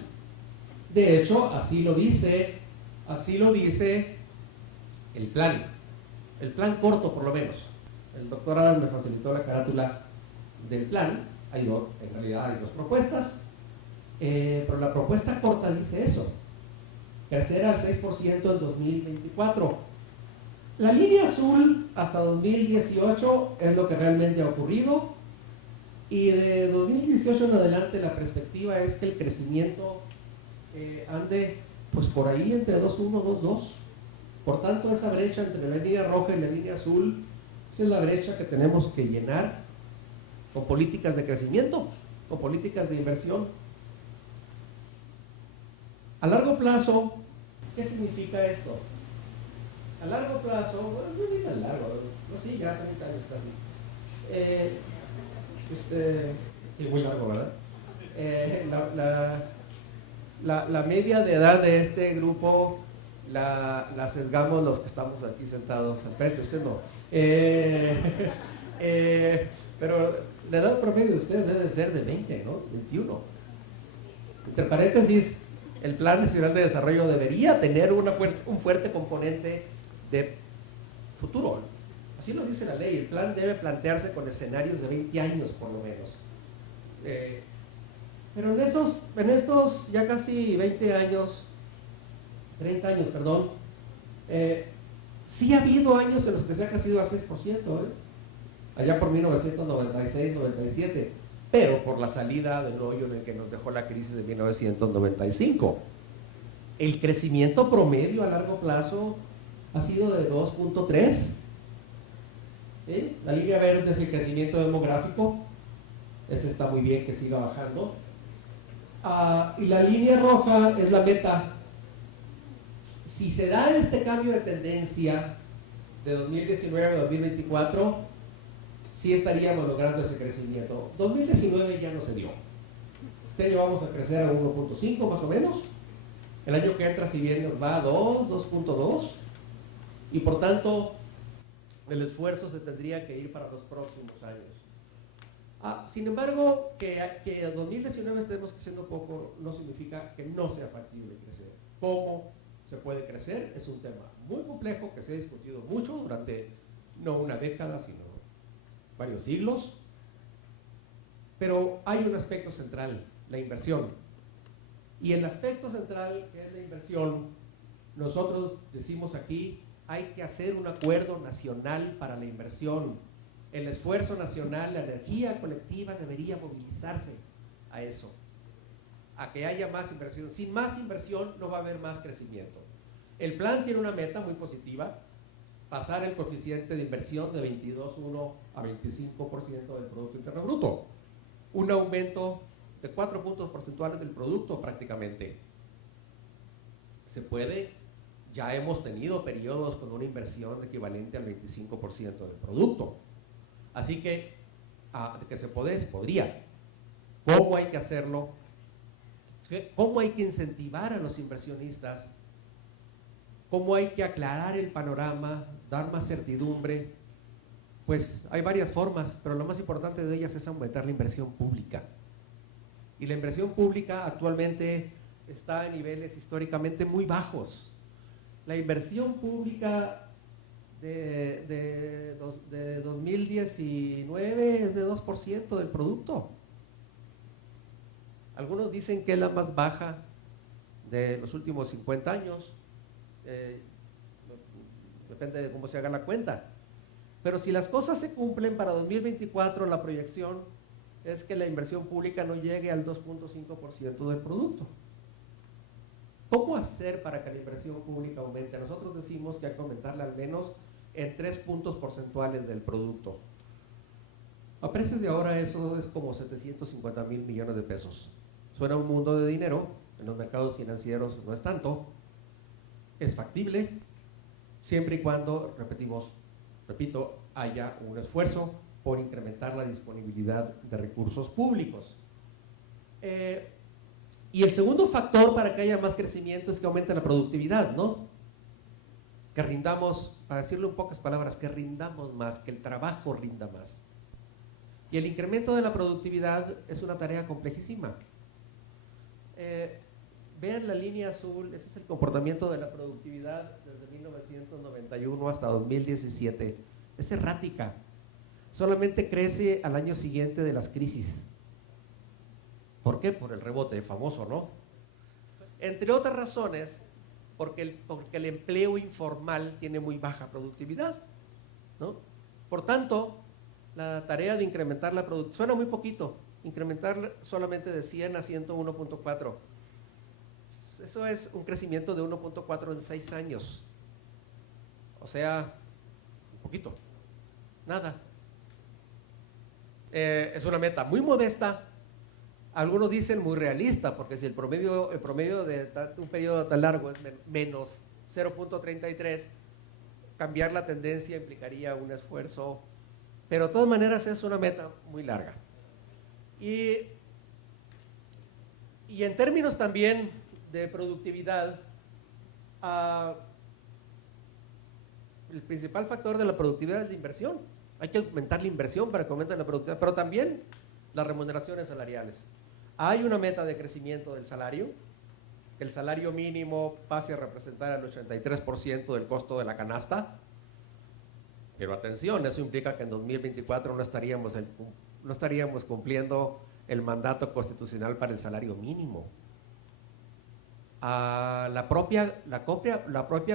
De hecho, así lo dice el plan corto por lo menos. El doctor Adams me facilitó la carátula del plan. En realidad hay dos propuestas, pero la propuesta corta dice eso: crecer al 6% en 2024. La línea azul hasta 2018 es lo que realmente ha ocurrido, y de 2018 en adelante la perspectiva es que el crecimiento ande pues por ahí entre 2.1, 2.2. Por tanto, esa brecha entre la línea roja y la línea azul, esa es la brecha que tenemos que llenar con políticas de crecimiento, con políticas de inversión. A largo plazo, ¿qué significa esto? A largo plazo, bueno, no diga largo, no, sí, ya 30 años casi. Sí, muy largo, ¿verdad? La media de edad de este grupo la sesgamos los que estamos aquí sentados al frente, usted no. Pero la edad promedio de ustedes debe ser de 20, ¿no? 21. Entre paréntesis, el Plan Nacional de Desarrollo debería tener un fuerte componente de futuro. Así lo dice la ley. El plan debe plantearse con escenarios de 20 años por lo menos. Pero en estos ya casi 20 años, 30 años, perdón, sí ha habido años en los que se ha crecido al 6%, allá por 1996, 97, pero por la salida del hoyo en el que nos dejó la crisis de 1995. El crecimiento promedio a largo plazo ha sido de 2.3. La línea verde es el crecimiento demográfico. ese está muy bien que siga bajando. Y la línea roja es la meta. Si se da este cambio de tendencia de 2019 a 2024, sí estaríamos logrando ese crecimiento. 2019 ya no se dio. Este año vamos a crecer a 1.5 más o menos. El año que entra, si bien nos va a 2.2, y por tanto el esfuerzo se tendría que ir para los próximos años. Sin embargo, que en 2019 estemos creciendo poco no significa que no sea factible crecer. ¿Cómo se puede crecer? Es un tema muy complejo que se ha discutido mucho durante no una década, sino varios siglos. Pero hay un aspecto central, la inversión. Y el aspecto central, que es la inversión, nosotros decimos aquí, hay que hacer un acuerdo nacional para la inversión. El esfuerzo nacional, la energía colectiva debería movilizarse a eso, a que haya más inversión. Sin más inversión no va a haber más crecimiento. El plan tiene una meta muy positiva, pasar el coeficiente de inversión de 22.1 a 25% del Producto Interno Bruto. Un aumento de 4 puntos porcentuales del producto prácticamente. Se puede, ya hemos tenido periodos con una inversión equivalente al 25% del producto. Así que, se podría. ¿Cómo hay que hacerlo? ¿Cómo hay que incentivar a los inversionistas? ¿Cómo hay que aclarar el panorama, dar más certidumbre? Pues hay varias formas, pero lo más importante de ellas es aumentar la inversión pública. Y la inversión pública actualmente está a niveles históricamente muy bajos. La inversión pública de 2019 es de 2% del producto. Algunos dicen que es la más baja de los últimos 50 años. Depende de cómo se haga la cuenta. Pero si las cosas se cumplen para 2024, la proyección es que la inversión pública no llegue al 2.5% del producto. ¿Cómo hacer para que la inversión pública aumente? Nosotros decimos que hay que aumentarla al menos en 3 puntos porcentuales del producto. A precios de ahora eso es como 750,000 millones de pesos. Suena un mundo de dinero, en los mercados financieros no es tanto. Es factible, siempre y cuando, repito, haya un esfuerzo por incrementar la disponibilidad de recursos públicos. Y el segundo factor para que haya más crecimiento es que aumente la productividad, ¿no? Que rindamos, para decirlo en pocas palabras, que rindamos más, que el trabajo rinda más. Y el incremento de la productividad es una tarea complejísima. Vean la línea azul, ese es el comportamiento de la productividad desde 1991 hasta 2017. Es errática. Solamente crece al año siguiente de las crisis. ¿Por qué? Por el rebote famoso, ¿no? Entre otras razones, porque el empleo informal tiene muy baja productividad, ¿no? Por tanto, la tarea de incrementar la productividad, suena muy poquito, incrementar solamente de 100 a 101.4. Eso es un crecimiento de 1.4 en 6 años. O sea, un poquito, nada. Es una meta muy modesta. Algunos dicen muy realista, porque si el promedio de un periodo tan largo es menos 0.33, cambiar la tendencia implicaría un esfuerzo, pero de todas maneras es una meta muy larga. Y en términos también de productividad, el principal factor de la productividad es la inversión. Hay que aumentar la inversión para que aumente la productividad, pero también las remuneraciones salariales. Hay una meta de crecimiento del salario, que el salario mínimo pase a representar el 83% del costo de la canasta, pero atención, eso implica que en 2024 no estaríamos cumpliendo el mandato constitucional para el salario mínimo. La propia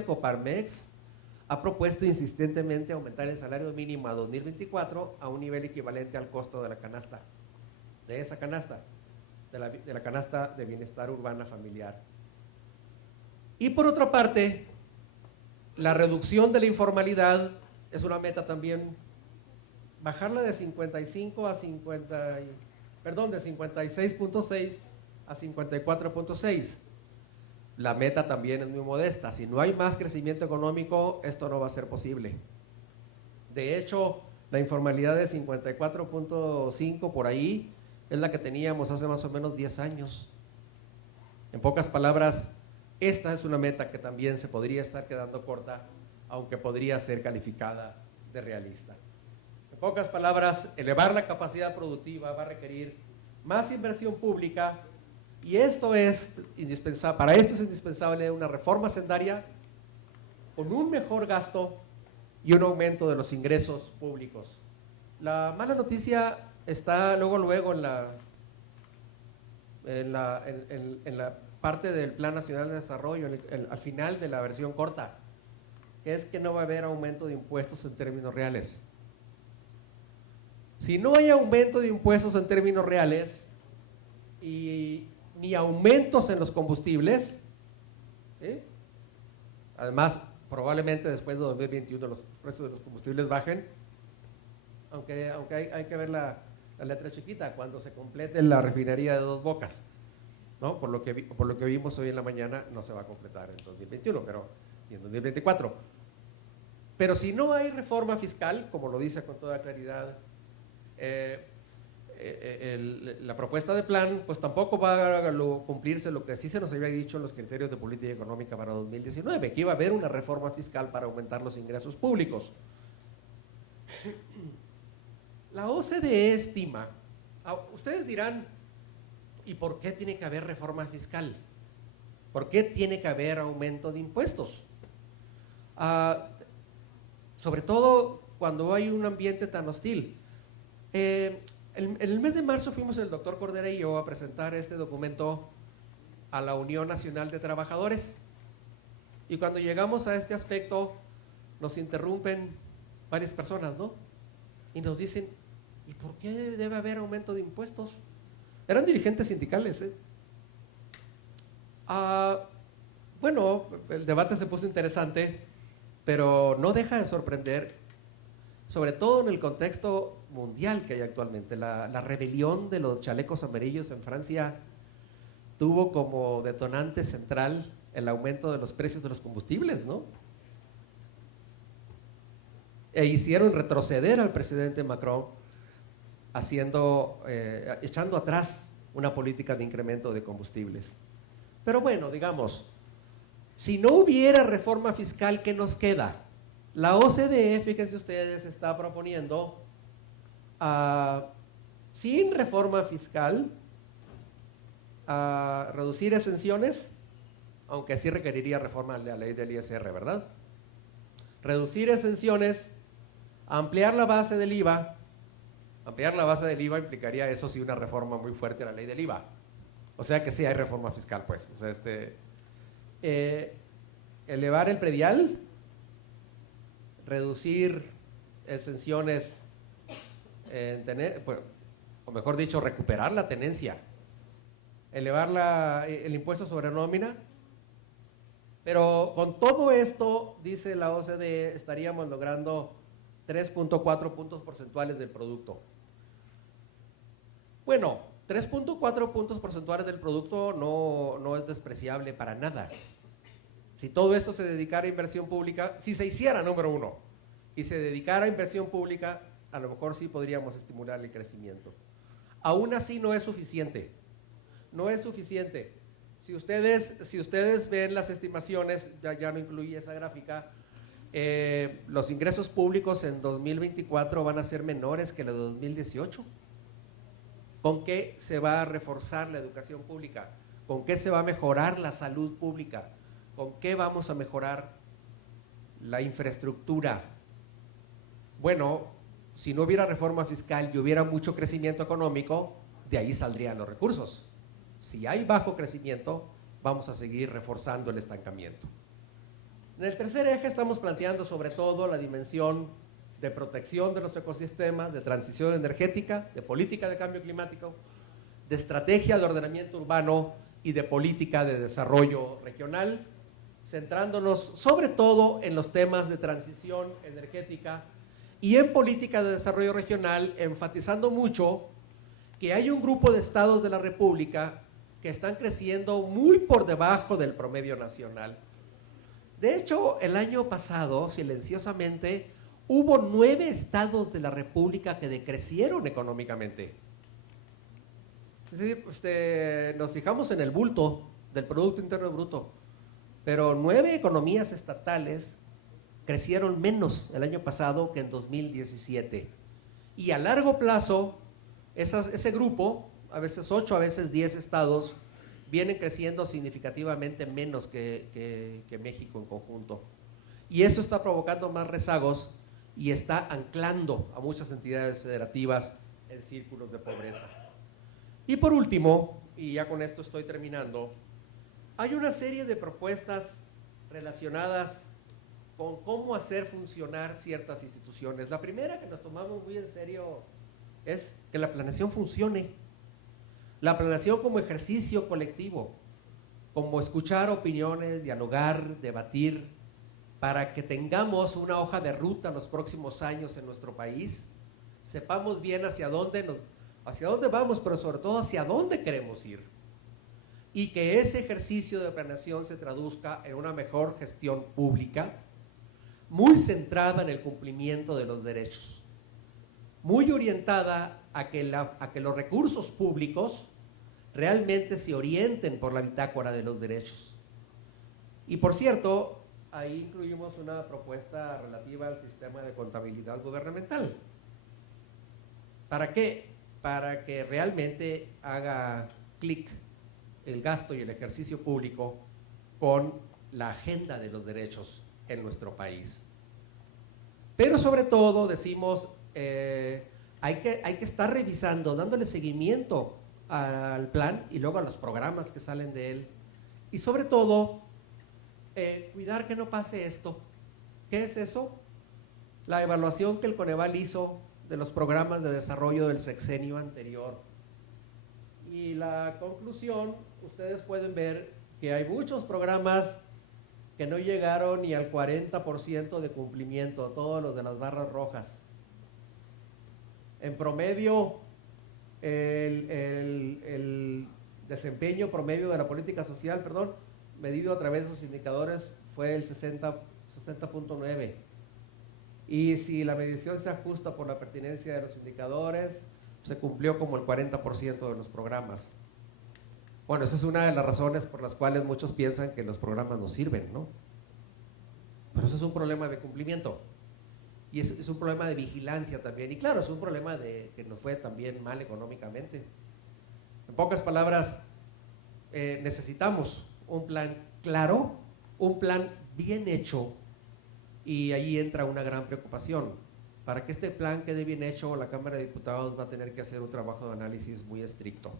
Coparmex ha propuesto insistentemente aumentar el salario mínimo a 2024 a un nivel equivalente al costo de la canasta, de esa canasta, de la canasta de bienestar urbana familiar. Y por otra parte, la reducción de la informalidad es una meta también, bajarla de 55 a perdón, de 56.6 a 54.6. La meta también es muy modesta. Si no hay más crecimiento económico, esto no va a ser posible. De hecho, la informalidad de 54.5 por ahí es la que teníamos hace más o menos 10 años. En pocas palabras, esta es una meta que también se podría estar quedando corta, aunque podría ser calificada de realista. En pocas palabras, elevar la capacidad productiva va a requerir más inversión pública, y esto es indispensable. Para esto es indispensable una reforma hacendaria con un mejor gasto y un aumento de los ingresos públicos. La mala noticia está luego en la parte del Plan Nacional de Desarrollo, al final de la versión corta, que es que no va a haber aumento de impuestos en términos reales. Si no hay aumento de impuestos en términos reales y ni aumentos en los combustibles, ¿sí? Además, probablemente después de 2021 los precios de los combustibles bajen, aunque hay que ver la letra chiquita cuando se complete la refinería de Dos Bocas, ¿no? Por lo que vimos hoy en la mañana, no se va a completar en 2021, pero y en 2024. Pero si no hay reforma fiscal, como lo dice con toda claridad la propuesta de plan, pues tampoco va a cumplirse lo que sí se nos había dicho en los criterios de política económica para 2019, que iba a haber una reforma fiscal para aumentar los ingresos públicos. La OCDE estima, ustedes dirán, ¿y por qué tiene que haber reforma fiscal? ¿Por qué tiene que haber aumento de impuestos? Sobre todo cuando hay un ambiente tan hostil. En el mes de marzo fuimos el doctor Cordera y yo a presentar este documento a la Unión Nacional de Trabajadores, y cuando llegamos a este aspecto nos interrumpen varias personas, ¿no? Y nos dicen, ¿y por qué debe haber aumento de impuestos? Eran dirigentes sindicales, ¿eh? Bueno, el debate se puso interesante, pero no deja de sorprender, sobre todo en el contexto mundial que hay actualmente. La rebelión de los chalecos amarillos en Francia tuvo como detonante central el aumento de los precios de los combustibles, ¿no? E hicieron retroceder al presidente Macron, echando atrás una política de incremento de combustibles. Pero bueno, digamos, si no hubiera reforma fiscal, ¿qué nos queda? La OCDE, fíjense ustedes, está proponiendo, sin reforma fiscal, reducir exenciones, aunque sí requeriría reforma de la ley del ISR, ¿verdad? Reducir exenciones, ampliar la base del IVA. Ampliar la base del IVA implicaría, eso sí, una reforma muy fuerte a la ley del IVA. O sea que sí hay reforma fiscal, pues. O sea, elevar el predial, reducir exenciones, o mejor dicho, recuperar la tenencia, elevar el impuesto sobre nómina. Pero con todo esto, dice la OCDE, estaríamos logrando 3.4 puntos porcentuales del producto. Bueno, 3.4 puntos porcentuales del producto no es despreciable para nada. Si todo esto se dedicara a inversión pública, si se hiciera, número uno, y se dedicara a inversión pública, a lo mejor sí podríamos estimular el crecimiento. Aún así no es suficiente. No es suficiente. Si ustedes ven las estimaciones, ya no incluí esa gráfica, los ingresos públicos en 2024 van a ser menores que los de 2018. ¿Con qué se va a reforzar la educación pública? ¿Con qué se va a mejorar la salud pública? ¿Con qué vamos a mejorar la infraestructura? Bueno, si no hubiera reforma fiscal y hubiera mucho crecimiento económico, de ahí saldrían los recursos. Si hay bajo crecimiento, vamos a seguir reforzando el estancamiento. En el tercer eje estamos planteando sobre todo la dimensión de protección de los ecosistemas, de transición energética, de política de cambio climático, de estrategia de ordenamiento urbano y de política de desarrollo regional, centrándonos sobre todo en los temas de transición energética y en política de desarrollo regional, enfatizando mucho que hay un grupo de estados de la República que están creciendo muy por debajo del promedio nacional. De hecho, el año pasado, silenciosamente, hubo 9 estados de la República que decrecieron económicamente. Es decir, nos fijamos en el bulto del Producto Interno Bruto, pero 9 economías estatales crecieron menos el año pasado que en 2017. Y a largo plazo, ese grupo, a veces 8, a veces 10 estados, vienen creciendo significativamente menos que México en conjunto. Y eso está provocando más rezagos y está anclando a muchas entidades federativas en círculos de pobreza. Y por último, y ya con esto estoy terminando, hay una serie de propuestas relacionadas con cómo hacer funcionar ciertas instituciones. La primera que nos tomamos muy en serio es que la planeación funcione. La planeación como ejercicio colectivo, como escuchar opiniones, dialogar, debatir, para que tengamos una hoja de ruta en los próximos años en nuestro país, sepamos bien hacia dónde vamos, pero sobre todo hacia dónde queremos ir. Y que ese ejercicio de planeación se traduzca en una mejor gestión pública, muy centrada en el cumplimiento de los derechos, muy orientada a que los recursos públicos realmente se orienten por la bitácora de los derechos. Y por cierto, ahí incluimos una propuesta relativa al sistema de contabilidad gubernamental. ¿Para qué? Para que realmente haga clic el gasto y el ejercicio público con la agenda de los derechos en nuestro país. Pero sobre todo decimos, hay que estar revisando, dándole seguimiento al plan y luego a los programas que salen de él. Y sobre todo, cuidar que no pase esto. ¿Qué es eso? La evaluación que el Coneval hizo de los programas de desarrollo del sexenio anterior. Y la conclusión, ustedes pueden ver que hay muchos programas que no llegaron ni al 40% de cumplimiento, todos los de las barras rojas. En promedio, el desempeño promedio de la política social, medido a través de sus indicadores, fue el 60.9. Y si la medición se ajusta por la pertinencia de los indicadores, se cumplió como el 40% de los programas. Bueno, esa es una de las razones por las cuales muchos piensan que los programas no sirven, ¿no? Pero eso es un problema de cumplimiento. Y es un problema de vigilancia también. Y claro, es un problema de que nos fue también mal económicamente. En pocas palabras, necesitamos un plan claro, un plan bien hecho, y ahí entra una gran preocupación. Para que este plan quede bien hecho, la Cámara de Diputados va a tener que hacer un trabajo de análisis muy estricto.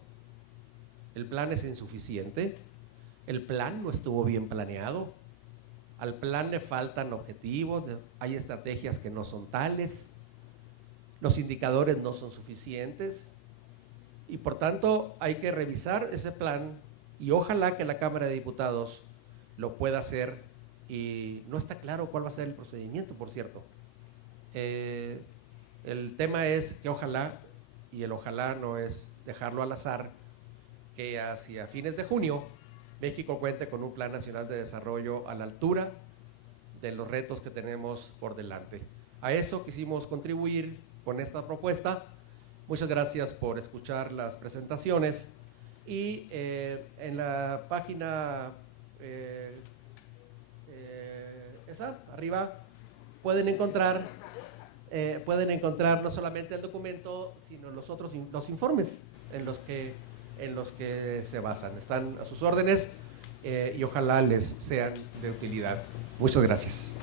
El plan es insuficiente, el plan no estuvo bien planeado, al plan le faltan objetivos, hay estrategias que no son tales, los indicadores no son suficientes, y por tanto hay que revisar ese plan, y ojalá que la Cámara de Diputados lo pueda hacer. Y no está claro cuál va a ser el procedimiento, por cierto. El tema es que ojalá, y el ojalá no es dejarlo al azar, que hacia fines de junio México cuente con un Plan Nacional de Desarrollo a la altura de los retos que tenemos por delante. A eso quisimos contribuir con esta propuesta. Muchas gracias por escuchar las presentaciones, y en la página esa, arriba, pueden encontrar no solamente el documento, sino los informes en los que se basan. Están a sus órdenes, y ojalá les sean de utilidad. Muchas gracias.